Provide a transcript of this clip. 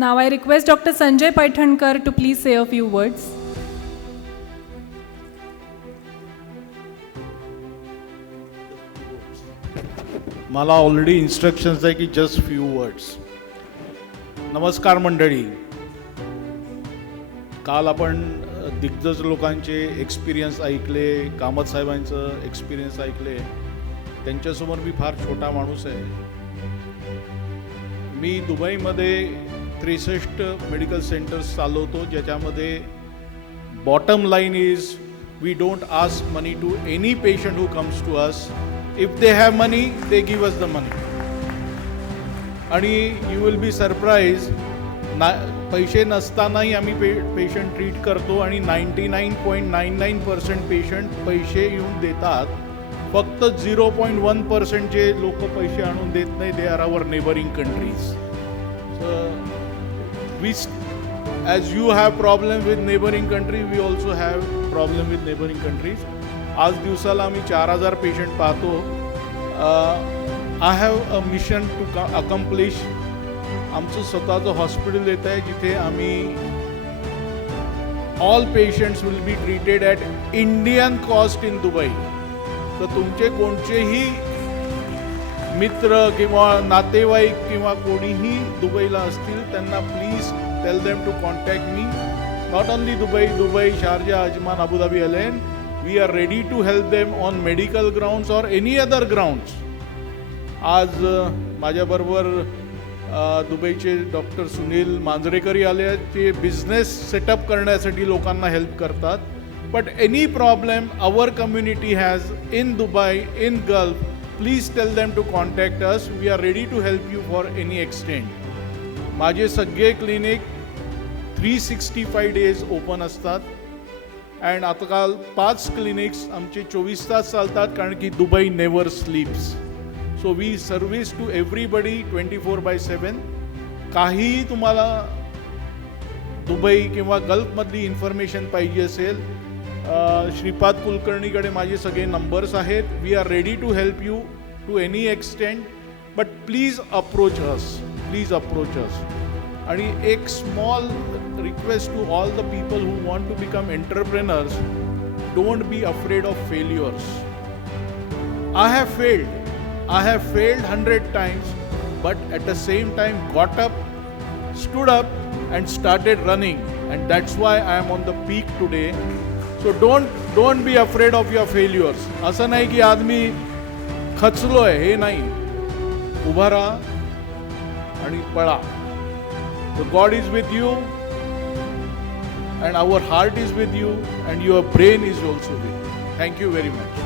Now I request Dr. Sanjay Paithankar to please say a few words. मला already instructions आहे की just few words. नमस्कार मंडळी. काल आपण दिग्गज लोकांचे एक्सपिरियन्स ऐकले, कामत साहेबांचं एक्सपिरियन्स ऐकले. त्यांच्यासमोर मी फार छोटा माणूस आहे. मी दुबईमध्ये 63 मेडिकल सेंटर्स चालवतो, ज्याच्यामध्ये bottom line is we don't ask money to any patient who comes to us. If they have money, they give us the money. आणि you will be surprised, पैसे नसतानाही आम्ही पेशंट ट्रीट करतो आणि 99.99% patient पैसे येऊन देतात. फक्त 0.1% जे लोक पैसे आणून देत नाही, they are our neighbouring countries. As you have problem with neighboring country, we also have problem with neighboring countries. आज दिवसाला आम्ही 4000 पेशंट पाहतो. I have a mission to accomplish. आमचं स्वतःचं हॉस्पिटल येत आहे, जिथे आम्ही all patients will be treated at Indian cost in Dubai. तर तुमचे कोणतेही मित्र किंवा नातेवाईक किंवा कोणीही दुबईला असतील, त्यांना please tell them to contact me. Not only Dubai, Sharjah, Ajman, Abu Dhabi, Al Ain. We are ready to help them on medical grounds or any other grounds. आज माझ्याबरोबर दुबईचे डॉक्टर सुनील मांजरेकरी आले आहेत. ते बिझनेस सेटअप करण्यासाठी लोकांना हेल्प करतात. But any problem our community has in Dubai, in Gulf, please tell them to contact us. We are ready to help you for any extent. माझे सगळे क्लिनिक 365 डेज ओपन असतात. And आता काल 5 clinics आमचे 24 तास चालतात, कारण की Dubai never sleeps. So we service to everybody 24/7. काहीही तुम्हाला दुबई किंवा गल्फमधली इन्फॉर्मेशन पाहिजे असेल, श्रीपाद कुलकर्णीकडे माझे सगळे नंबर्स आहेत. We are ready to help you to any extent. But please approach us. आणि एक small request to all the people who want to become entrepreneurs: don't be afraid of failures. I have failed 100 times, but at the same time got up, stood up and started running, and that's why I am on the peak today. So don't be afraid of your failures. असं नाही की आज मी खचलोय, हे नाही. उभा राहा आणि पळा. So God is with you, and our heart is with you, and your brain is also with you. Thank you very much.